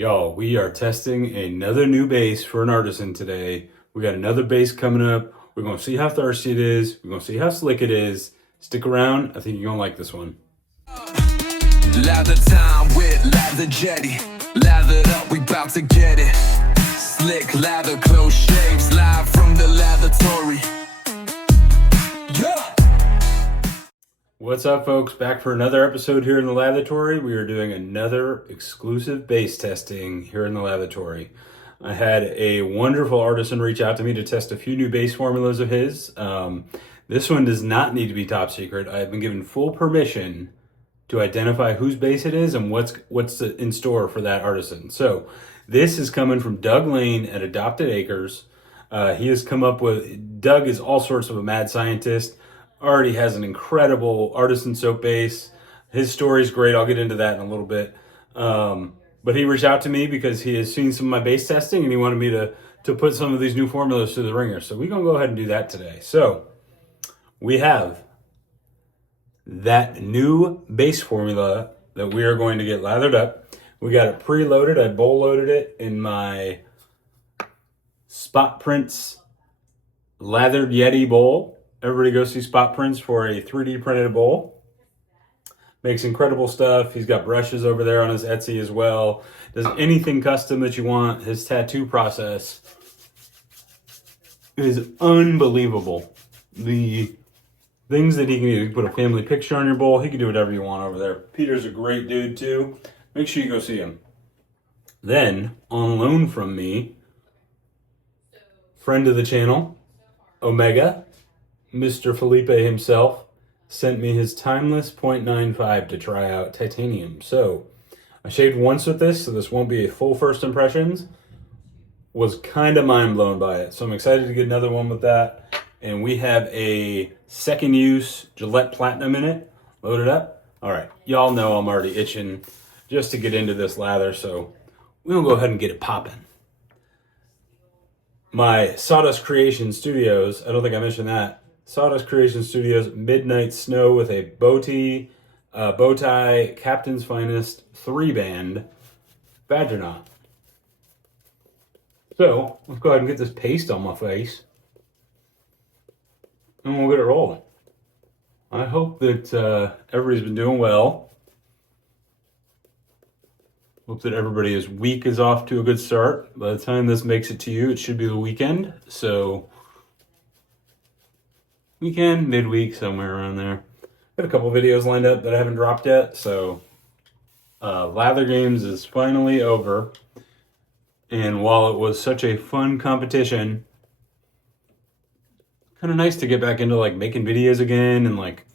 Y'all, we are testing another new base for an artisan today. We got another base coming up. We're going to see how thirsty it is. We're going to see how slick it is. Stick around. I think you're going to like this one. Lather time with Lather Yeti. Lathered up, we bout to get it. Slick lather, close shaves, live from the Lathertory. Yeah. What's up, folks? Back for another episode here in the Lathered. We are doing another exclusive base testing here in the Lathered. I had a wonderful artisan reach out to me to test a few new base formulas of his. This one does not need to be top secret. I've been given full permission to identify whose base it is and what's in store for that artisan. So this is coming from Doug Lane at Adopted Acres. He has come up with, Doug is all sorts of a mad scientist, already has an incredible artisan soap base. His story's great. I'll get into that in a little bit. But he reached out to me because he has seen some of my base testing and he wanted me to put some of these new formulas through the ringer. So we're going to go ahead and do that today. So we have that new base formula that we are going to get lathered up. We got it preloaded. I bowl loaded it in my Spot Prints Lathered Yeti bowl. Everybody go see Spot Prints for a 3D printed bowl. Makes incredible stuff. He's got brushes over there on his Etsy as well. Does anything custom that you want. His tattoo process is unbelievable. The things that he can do. You can put a family picture on your bowl. He can do whatever you want over there. Peter's a great dude too. Make sure you go see him. Then, on loan from me, friend of the channel, Omega, Mr. Felipe himself, sent me his timeless 0.95 to try out titanium. So I shaved once with this, so this won't be a full first impressions. Was kind of mind blown by it. So I'm excited to get another one with that. And we have a second use Gillette Platinum in it, loaded up. All right, y'all know I'm already itching just to get into this lather, so we'll go ahead and get it popping. My Sawdust Creation Studios, I don't think I mentioned that. Sawdust Creation Studios Midnight Snow with a Boti, bow tie, Captain's Finest 3-band badger knot. So let's go ahead and get this paste on my face, and we'll get it rolling. I hope that everybody's been doing well. Hope that everybody's week is off to a good start. By the time this makes it to you, it should be the weekend. So weekend, midweek, somewhere around there. Got a couple videos lined up that I haven't dropped yet. So Lather Games is finally over. And while it was such a fun competition, kind of nice to get back into like making videos again and like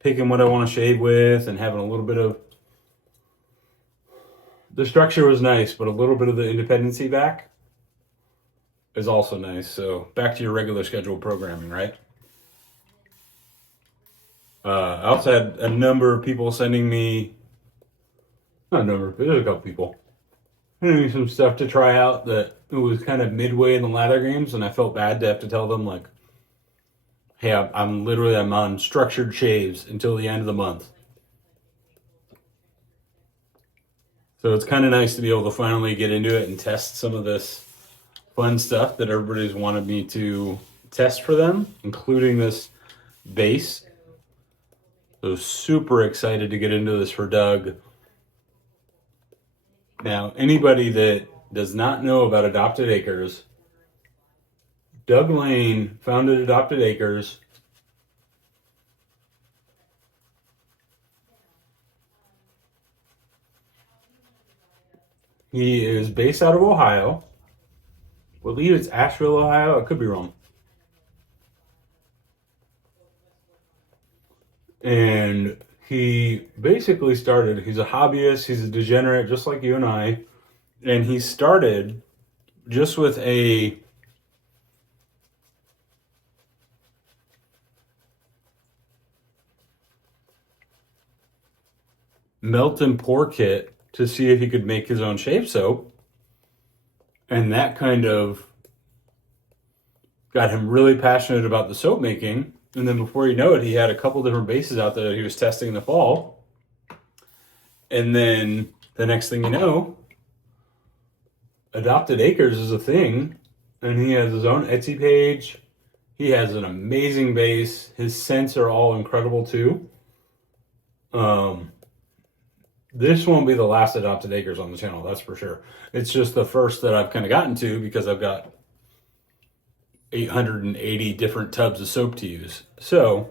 picking what I want to shave with and having a little bit of, the structure was nice, but a little bit of the independency back is also nice. So back to your regular scheduled programming, right? I also had a number of people sending me, not a number, but there's a couple people sending me some stuff to try out that it was kind of midway in the Lather Games, and I felt bad to have to tell them like, hey, I'm on structured shaves until the end of the month. So it's kind of nice to be able to finally get into it and test some of this fun stuff that everybody's wanted me to test for them, including this base. So super excited to get into this for Doug. Now, anybody that does not know about Adopted Acres, Doug Lane founded Adopted Acres. He is based out of Ohio. I believe it's Asheville, Ohio. I could be wrong. And he basically started, he's a hobbyist, he's a degenerate just like you and I. And he started just with a melt and pour kit to see if he could make his own shave soap. And that kind of got him really passionate about the soap making. And then before you know it, he had a couple different bases out there that he was testing in the fall. And then the next thing you know, Adopted Acres is a thing, and he has his own Etsy page. He has an amazing base. His scents are all incredible too. This won't be the last Adopted Acres on the channel, that's for sure. It's just the first that I've kind of gotten to because I've got 880 different tubs of soap to use. So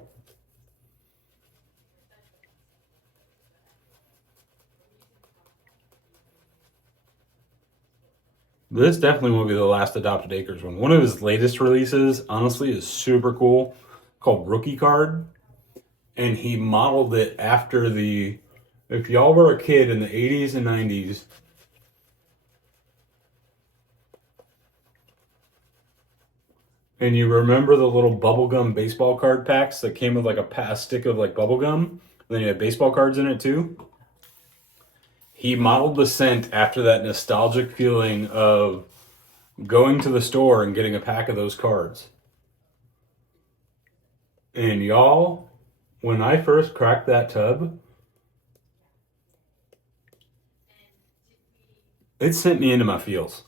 this definitely won't be the last Adopted Acres one. One of his latest releases, honestly, is super cool, called Rookie Card. And he modeled it after if y'all were a kid in the 80s and 90s, and you remember the little bubblegum baseball card packs that came with like a stick of like bubblegum, then you had baseball cards in it too? He modeled the scent after that nostalgic feeling of going to the store and getting a pack of those cards. And y'all, when I first cracked that tub, it sent me into my feels.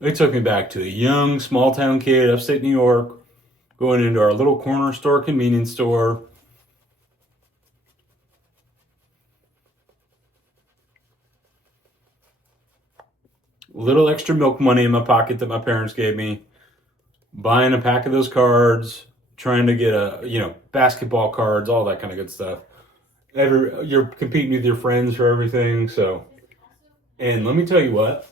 It took me back to a young, small town kid, upstate New York, going into our little corner store, convenience store. Little extra milk money in my pocket that my parents gave me, buying a pack of those cards, trying to get basketball cards, all that kind of good stuff. You're competing with your friends for everything. So, and let me tell you what,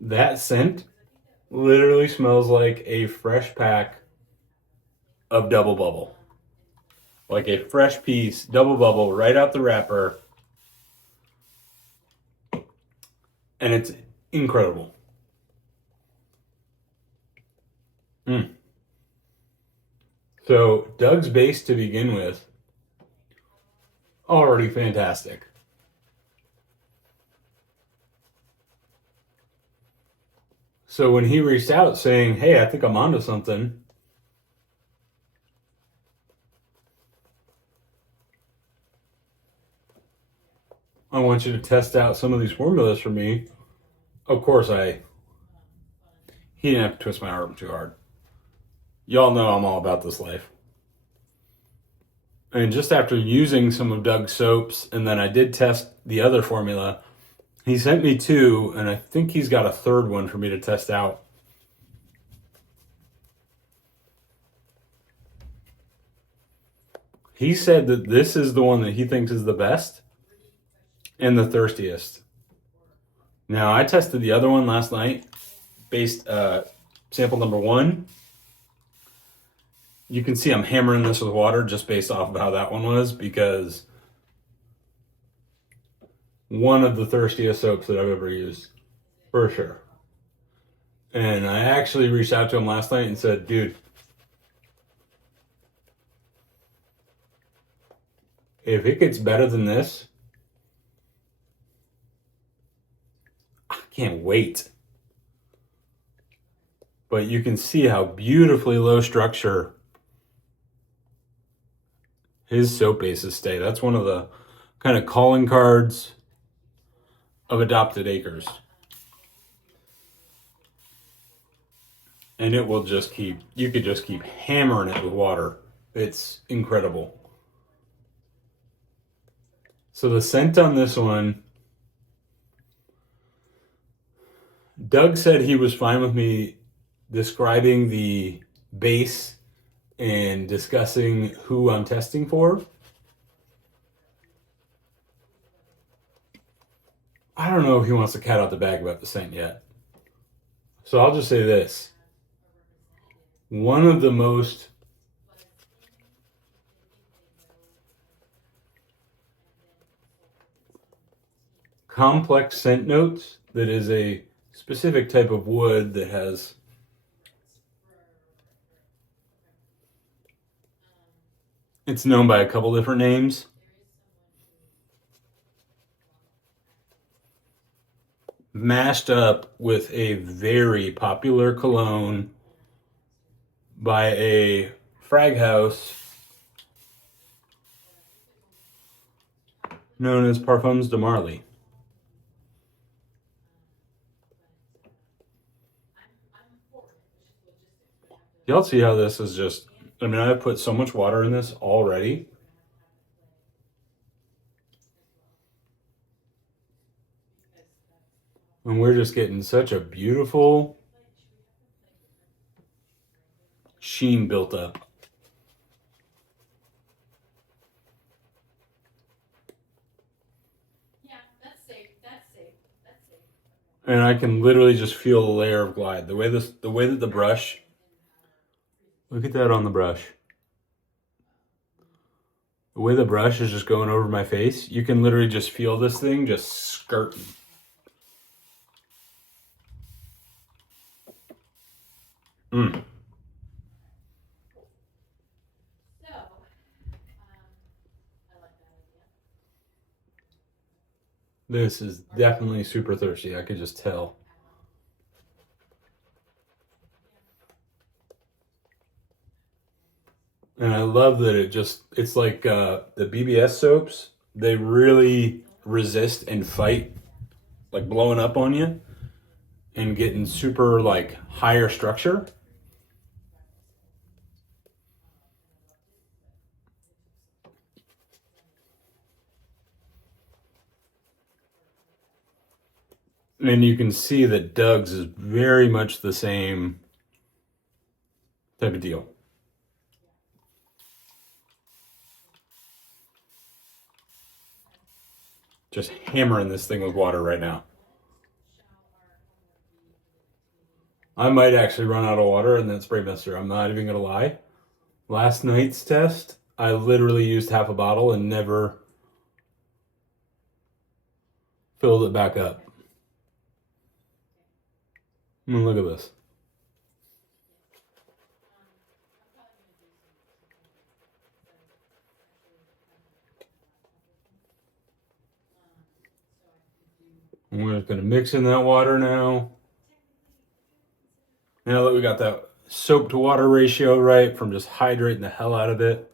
that scent literally smells like a fresh pack of Double Bubble. Like a fresh piece, Double Bubble, right out the wrapper. And it's incredible. So Doug's base to begin with, already fantastic. So when he reached out saying, hey, I think I'm onto something, I want you to test out some of these formulas for me. Of course, he didn't have to twist my arm too hard. Y'all know I'm all about this life. And just after using some of Doug's soaps, and then I did test the other formula, he sent me two, and I think he's got a third one for me to test out. He said that this is the one that he thinks is the best and the thirstiest. Now, I tested the other one last night, sample number 1. You can see I'm hammering this with water just based off of how that one was, because one of the thirstiest soaps that I've ever used, for sure. And I actually reached out to him last night and said, dude, if it gets better than this, I can't wait. But you can see how beautifully low structure his soap bases stay. That's one of the kind of calling cards of Adopted Acres. And it will you could just keep hammering it with water. It's incredible. So the scent on this one, Doug said he was fine with me describing the base and discussing who I'm testing for. I don't know if he wants the cat out the bag about the scent yet. So I'll just say this. One of the most complex scent notes that is a specific type of wood that has it's known by a couple different names. Mashed up with a very popular cologne by a frag house known as Parfums de Marly. Y'all see how this is just, I mean, I've put so much water in this already. And we're just getting such a beautiful sheen built up. And I can literally just feel a layer of glide. The way that the brush, look at that on the brush. The way the brush is just going over my face, you can literally just feel this thing just skirting. This is definitely super thirsty. I could just tell. And I love that it's like the BBS soaps. They really resist and fight like blowing up on you and getting super like higher structure. And you can see that Doug's is very much the same type of deal. Just hammering this thing with water right now. I might actually run out of water in that spray mister. I'm not even going to lie. Last night's test, I literally used half a bottle and never filled it back up. I mean, look at this. We're just going to mix in that water now. Now that we got that soap to water ratio right from just hydrating the hell out of it.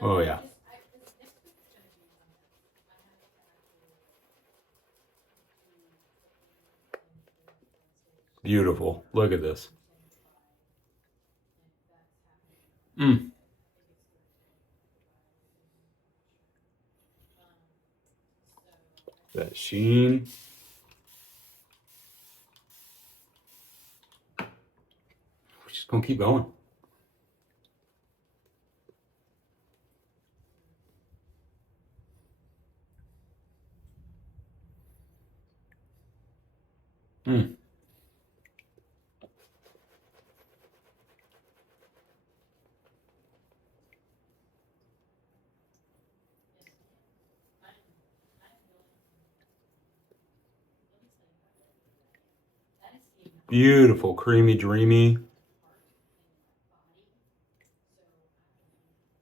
Oh yeah. Beautiful. Look at this. That sheen. We're just gonna keep going. Beautiful, creamy, dreamy.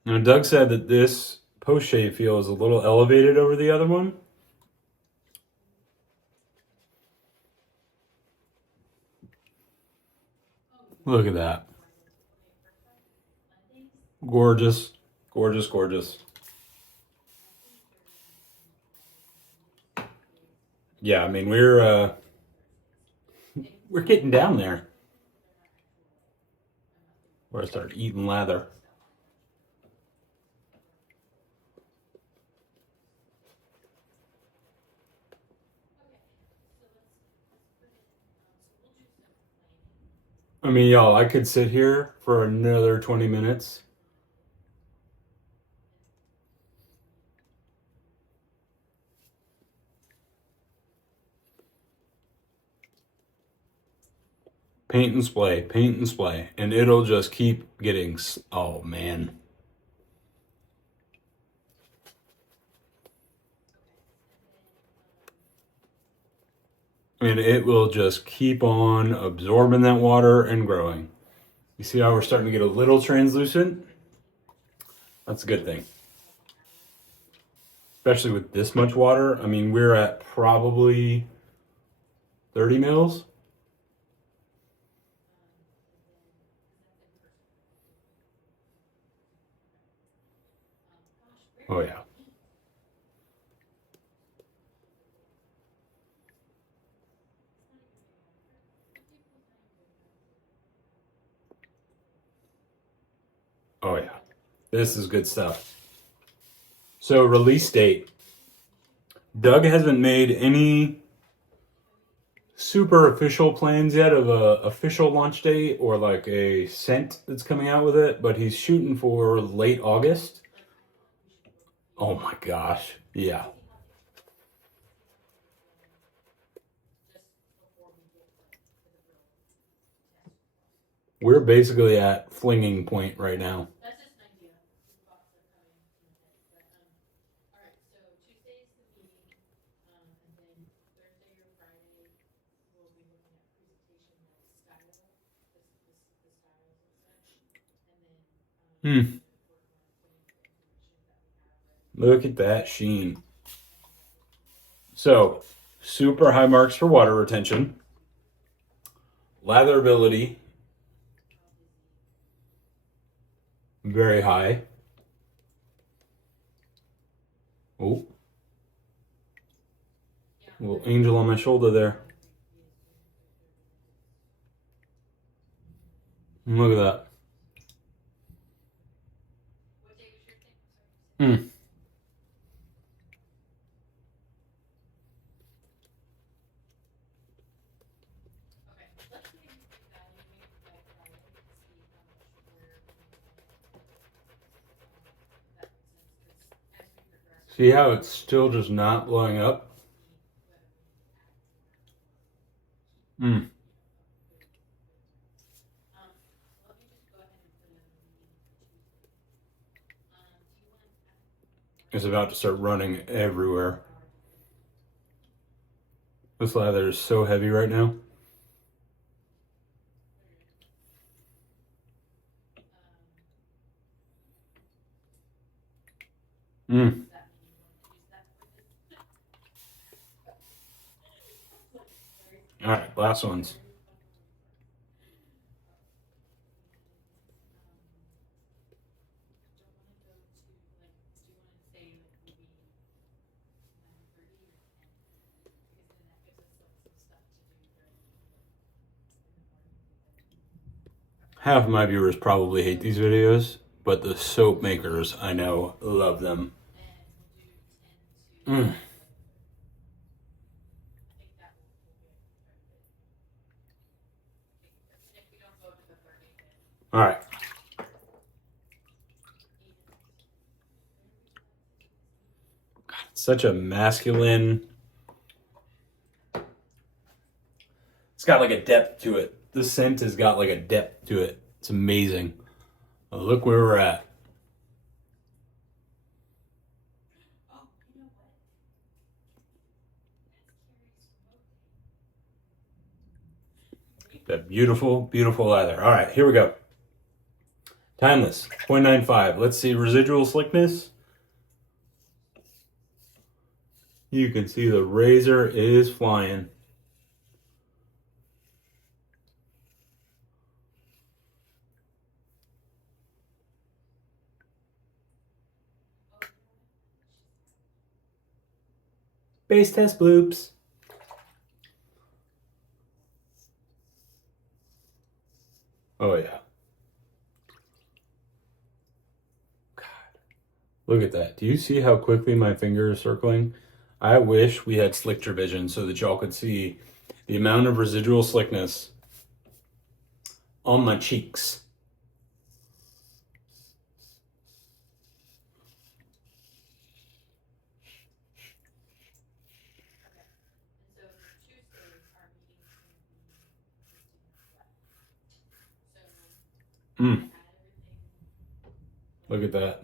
Now, Doug said that this post-shave feel is a little elevated over the other one. Look at that. Gorgeous, gorgeous, gorgeous. Yeah, I mean, we're getting down there. Where I start eating lather. I mean, y'all, I could sit here for another 20 minutes. Paint and splay, and it'll just keep getting, oh man. And it will just keep on absorbing that water and growing. You see how we're starting to get a little translucent? That's a good thing. Especially with this much water. I mean, we're at probably 30 mils. Oh yeah. Oh yeah. This is good stuff. So release date. Doug hasn't made any super official plans yet of a official launch date or like a scent that's coming out with it, but he's shooting for late August. Oh my gosh. Yeah. We're basically at flinging point right now. Hmm. Look at that sheen. So, super high marks for water retention. Latherability, very high. Oh, little angel on my shoulder there. Look at that. Hmm. See how it's still just not blowing up? Hmm. It's about to start running everywhere. This lather is so heavy right now. Hmm. All right, last ones. Half of my viewers probably hate these videos, but the soap makers, I know, love them. Mm. All right. Such a masculine. It's got like a depth to it. The scent has got like a depth to it. It's amazing. Look where we're at. That beautiful, beautiful lather. All right, here we go. Timeless, 0.95. Let's see residual slickness. You can see the razor is flying. Base test bloops. Oh yeah. God. Look at that. Do you see how quickly my finger is circling? I wish we had slicker vision so that y'all could see the amount of residual slickness on my cheeks. Mm. Look at that.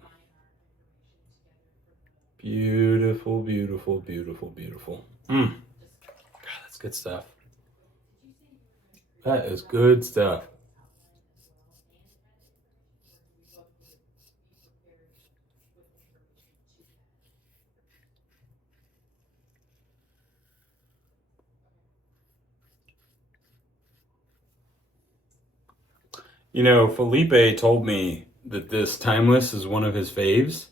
Beautiful, beautiful, beautiful, beautiful. Mm. God, that's good stuff. That is good stuff. You know, Felipe told me that this Timeless is one of his faves,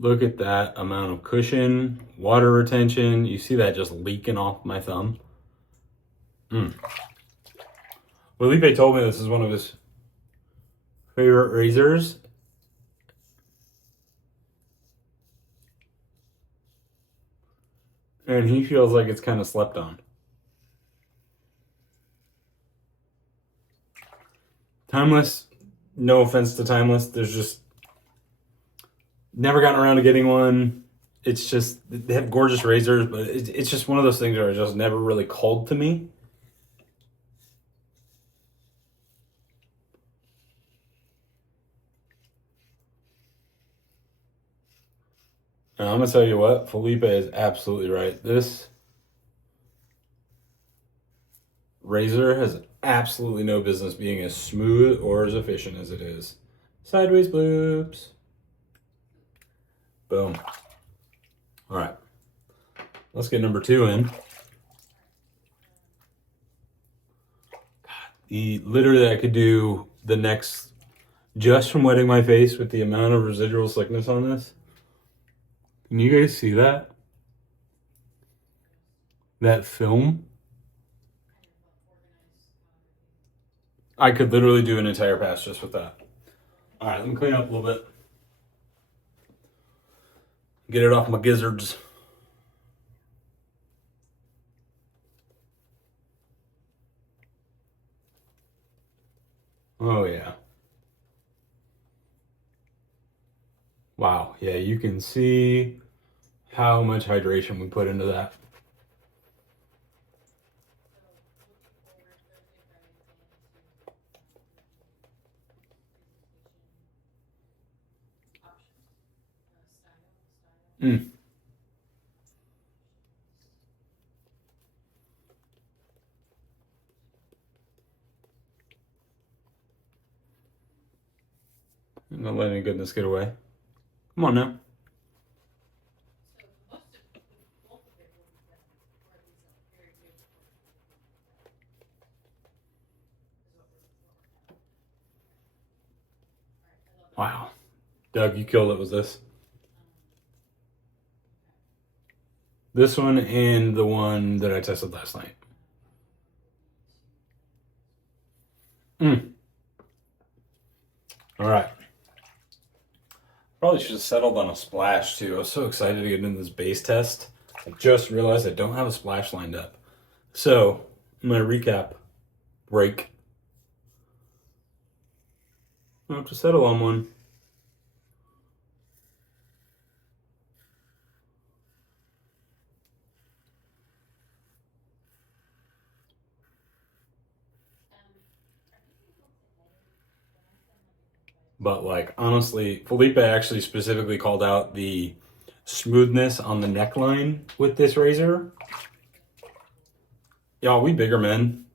Look at that amount of cushion, water retention. You see that just leaking off my thumb. Felipe told me this is one of his favorite razors. And he feels like it's kind of slept on. Timeless, no offense to Timeless, there's just never gotten around to getting one. It's just, they have gorgeous razors, but it's just one of those things that are just never really called to me. And I'm gonna tell you what, Felipe is absolutely right. This razor has absolutely no business being as smooth or as efficient as it is. Sideways bloops. Boom. All right, let's get number 2 in. Literally, I could do the next, just from wetting my face with the amount of residual slickness on this. Can you guys see that? That film? I could literally do an entire pass just with that. All right, let me clean up a little bit. Get it off my gizzards. Oh, yeah. Wow, yeah, you can see how much hydration we put into that. Mm. I'm not letting any goodness get away. Come on now. Wow. Doug, you killed it with this. This one and the one that I tested last night. All right. Probably should have settled on a splash too. I was so excited to get into this base test. I just realized I don't have a splash lined up. So, I'm going to recap. Break. I have to settle on one. But like, honestly, Felipe actually specifically called out the smoothness on the neckline with this razor. Y'all, we bigger men,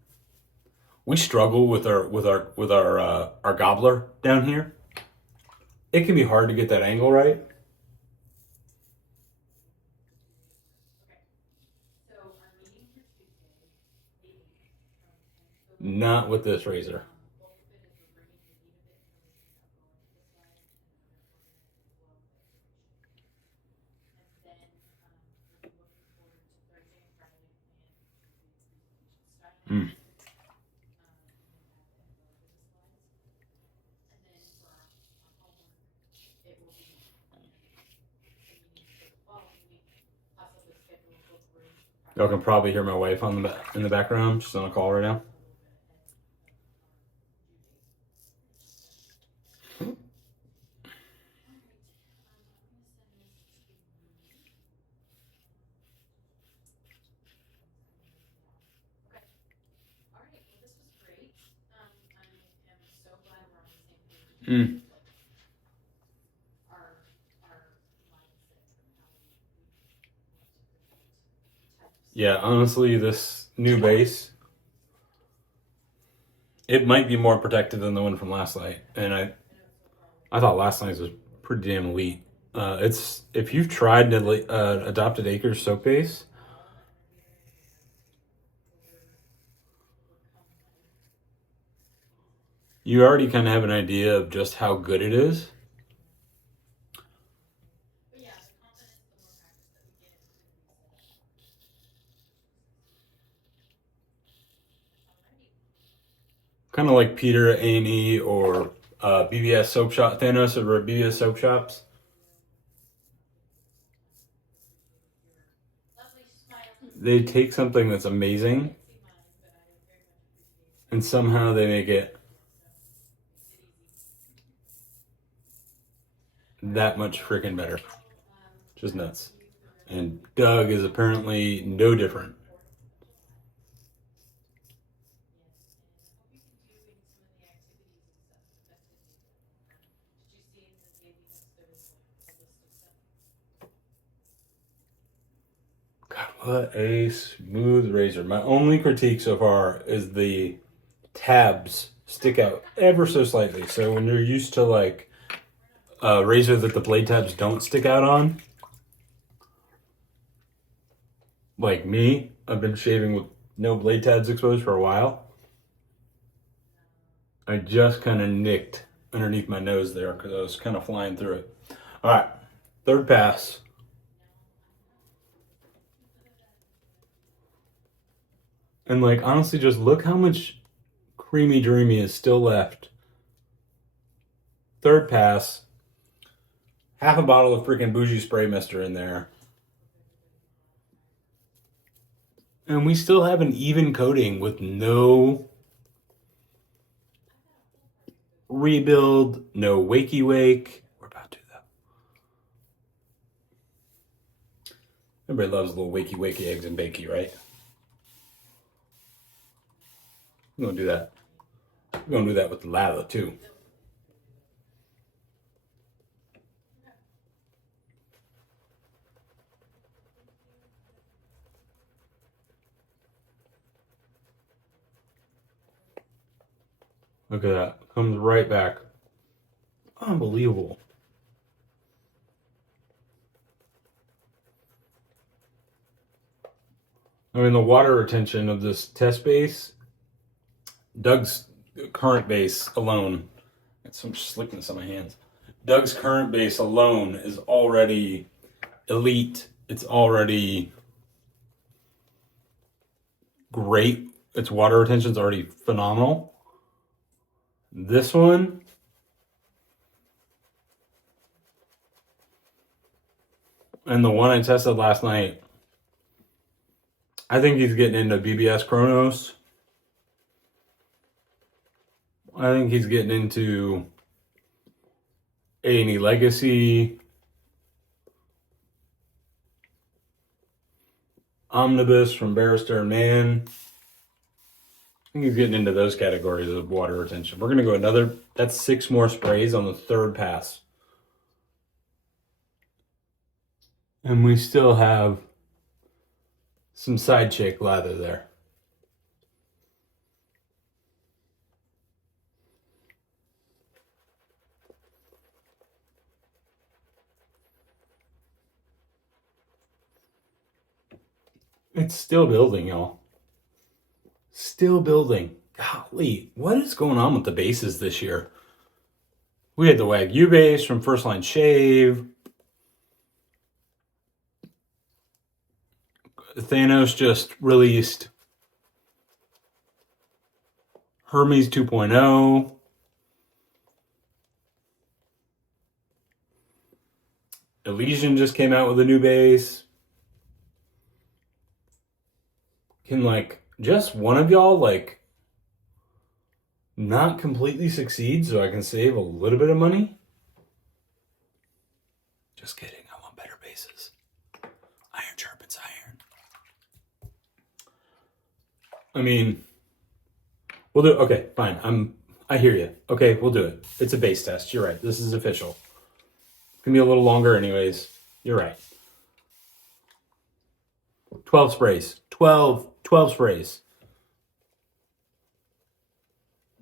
we struggle with our gobbler down here. It can be hard to get that angle right. Not with this razor. Y'all can probably hear my wife in the background. She's on a call right now. Yeah, honestly, this new base, it might be more protected than the one from last night, and I thought last night's was pretty damn elite. It's, if you've tried the Adopted Acres soap base, you already kind of have an idea of just how good it is. Kind of like Peter at A&E or BBS Soap Shop, Thanos over at BBS Soap Shops. They take something that's amazing and somehow they make it that much freaking better. Just nuts. And Doug is apparently no different. God, what a smooth razor. My only critique so far is the tabs stick out ever so slightly. So when you're used to like a razor that the blade tabs don't stick out on, like me, I've been shaving with no blade tabs exposed for a while. I just kind of nicked underneath my nose there because I was kind of flying through it. All right, third pass. And like, honestly, just look how much creamy dreamy is still left. Third pass. Half a bottle of freaking bougie spray mister in there. And we still have an even coating with no rebuild, no wakey wake. We're about to though. Everybody loves little wakey eggs and bakey, right? We're gonna do that. We're gonna do that with the lather too. Look at that. Comes right back. Unbelievable. I mean, the water retention of this test base, Doug's current base alone, got some slickness on my hands. Doug's current base alone is already elite. It's already great. Its water retention is already phenomenal. This one, and the one I tested last night, I think he's getting into BBS Chronos. I think he's getting into A&E Legacy, Omnibus from Barrister and Man. I think he's getting into those categories of water retention. We're going to go that's 6 more sprays on the third pass. And we still have some side chick lather there. It's still building, y'all. Still building. Golly, what is going on with the bases this year? We had the Wagyu base from First Line Shave. Thanos just released Hermes 2.0. Elysian just came out with a new base. Can like just one of y'all like not completely succeed so I can save a little bit of money? Just kidding. I want better bases. Iron sharpens iron. I mean, we'll do. Okay, fine. I hear you. Okay, we'll do it. It's a base test. You're right. This is official. It's gonna be a little longer, anyways. You're right. 12 sprays. 12 sprays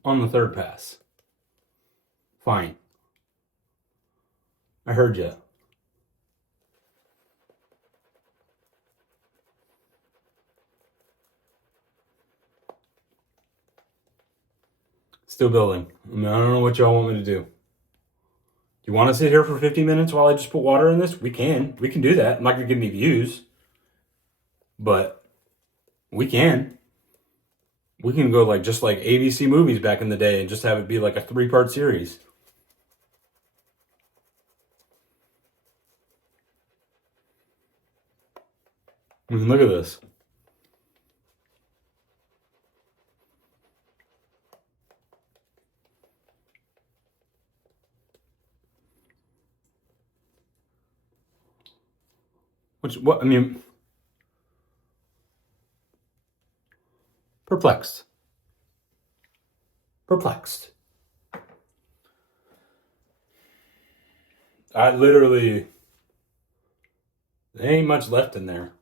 on the third pass. Fine. I heard you. Still building. I mean, I don't know what y'all want me to do. You want to sit here for 50 minutes while I just put water in this? We can. We can do that. I'm not going to get any views. But we can. We can go like just like ABC movies back in the day and just have it be like a 3-part series. I mean, look at this. What I mean, perplexed. Perplexed. I literally, there ain't much left in there.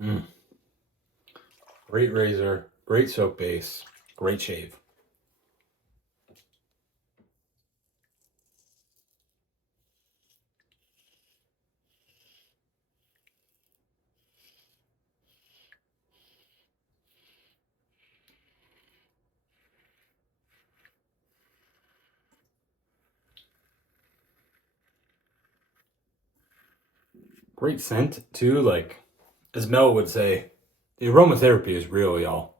Mm. Great razor, great soap base, great shave. Great scent too, like as Mel would say, the aromatherapy is real, y'all.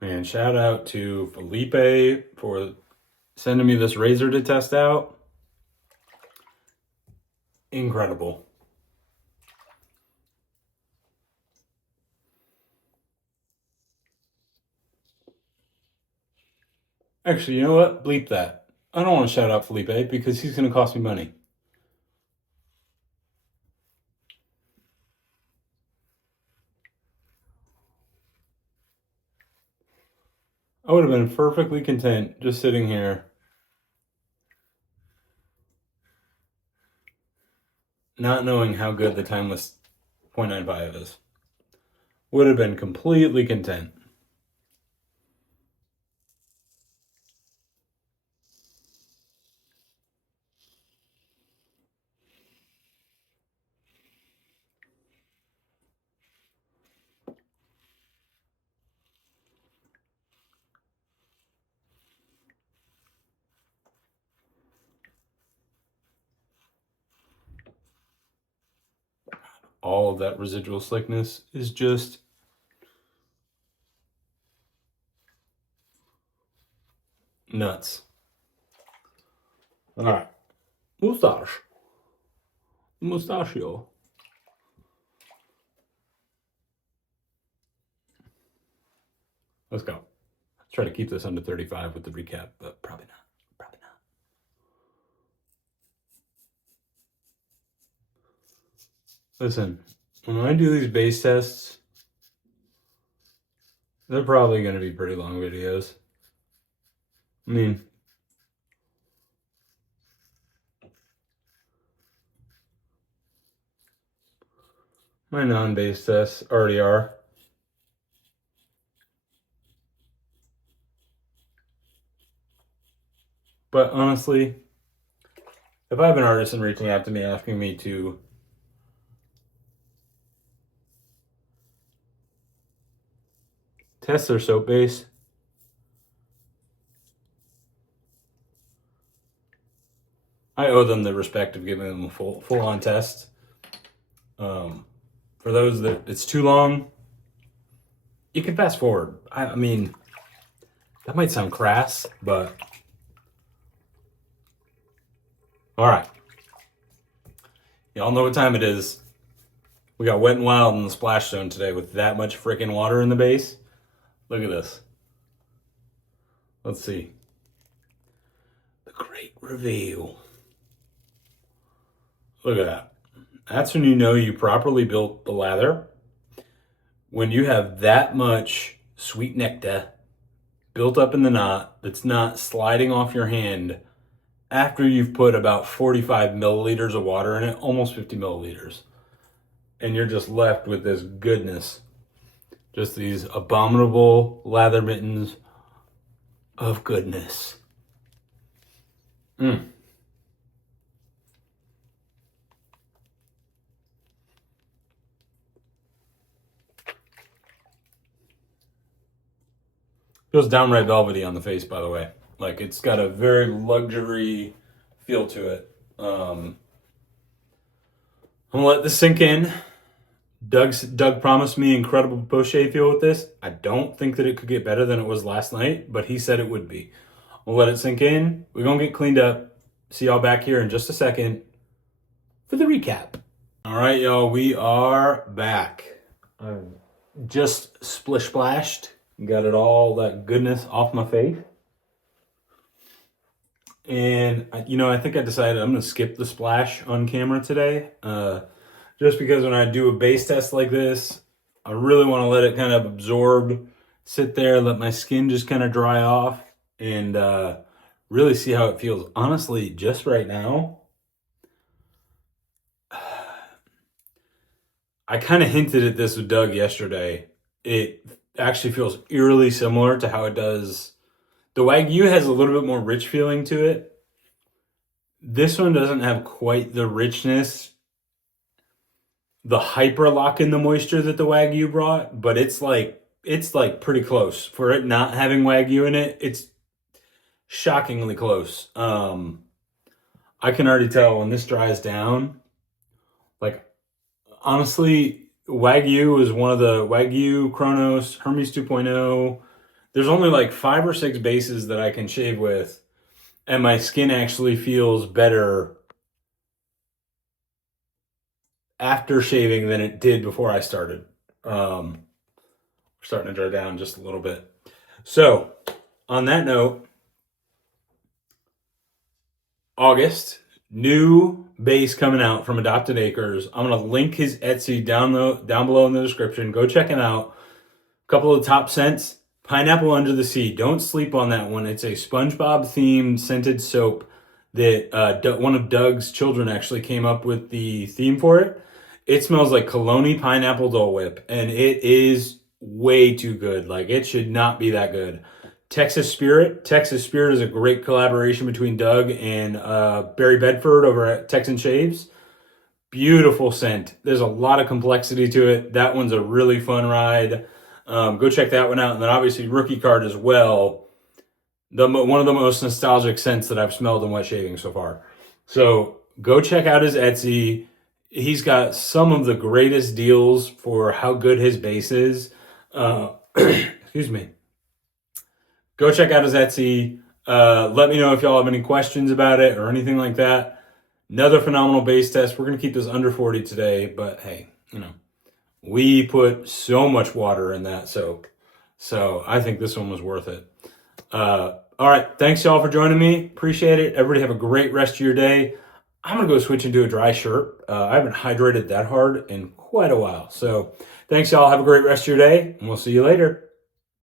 Man, shout out to Felipe for sending me this razor to test out. Incredible. Actually, you know what? Bleep that. I don't want to shout out Felipe because he's going to cost me money. I would have been perfectly content just sitting here, not knowing how good the timeless 0.95 is. Would have been completely content. All of that residual slickness is just nuts. All right, mustache. Mustachio. Let's go. Let's try to keep this under 35 with the recap, but probably not. Probably not. Listen, when I do these base tests, they're probably going to be pretty long videos. I mean, my non-base tests already are. But honestly, if I have an artisan reaching out to me asking me to test their soap base, I owe them the respect of giving them a full-on test. For those that it's too long, you can fast forward. I mean, that might sound crass, but all right. Y'all know what time it is. We got Wet and Wild in the splash zone today with that much freaking water in the base. Look at this. Let's see. The great reveal. Look at that. That's when you know you properly built the lather. When you have that much sweet nectar built up in the knot that's not sliding off your hand after you've put about 45 milliliters of water in it, almost 50 milliliters, and you're just left with this goodness. Just these abominable lather mittens of goodness. Feels downright velvety on the face, by the way. Like, it's got a very luxury feel to it. I'm gonna let this sink in. Doug promised me incredible post-shave feel with this. I don't think that it could get better than it was last night, but he said it would be. We'll let it sink in. We're gonna get cleaned up. See y'all back here in just a second for the recap. All right, y'all, we are back. Just splish splashed. Got it all, that goodness off my face. And, I think I decided I'm going to skip the splash on camera today. Just because when I do a base test like this, I really want to let it kind of absorb, sit there, let my skin just kind of dry off, and really see how it feels. Honestly, just right now, I kind of hinted at this with Doug yesterday. It actually feels eerily similar to how it does. The Wagyu has a little bit more rich feeling to it. This one doesn't have quite the richness, the hyper lock in the moisture that the Wagyu brought, but it's like pretty close. For it not having Wagyu in it, it's shockingly close. I can already tell when this dries down, like, honestly, Wagyu is one of the Wagyu, Kronos, Hermes 2.0. There's only like 5 or 6 bases that I can shave with, and my skin actually feels better after shaving than it did before I started. We're starting to dry down just a little bit. So, on that note, August, new base coming out from Adopted Acres. I'm gonna link his Etsy down below in the description. Go check him out. A couple of top scents. Pineapple Under the Sea. Don't sleep on that one. It's a SpongeBob themed scented soap that one of Doug's children actually came up with the theme for it. It smells like Cologne pineapple Dole Whip, and it is way too good. Like, it should not be that good. Texas Spirit. Texas Spirit is a great collaboration between Doug and Barry Bedford over at Texan Shaves. Beautiful scent. There's a lot of complexity to it. That one's a really fun ride. Go check that one out. And then obviously Rookie Card as well. One of the most nostalgic scents that I've smelled in wet shaving so far. So go check out his Etsy. He's got some of the greatest deals for how good his base is. Excuse me. Go check out his Etsy. Let me know if y'all have any questions about it or anything like that. Another phenomenal base test. We're going to keep this under 40 today, but hey, we put so much water in that soap. So I think this one was worth it. All right. Thanks, y'all, for joining me. Appreciate it. Everybody have a great rest of your day. I'm going to go switch into a dry shirt. I haven't hydrated that hard in quite a while. So thanks, y'all. Have a great rest of your day, and we'll see you later.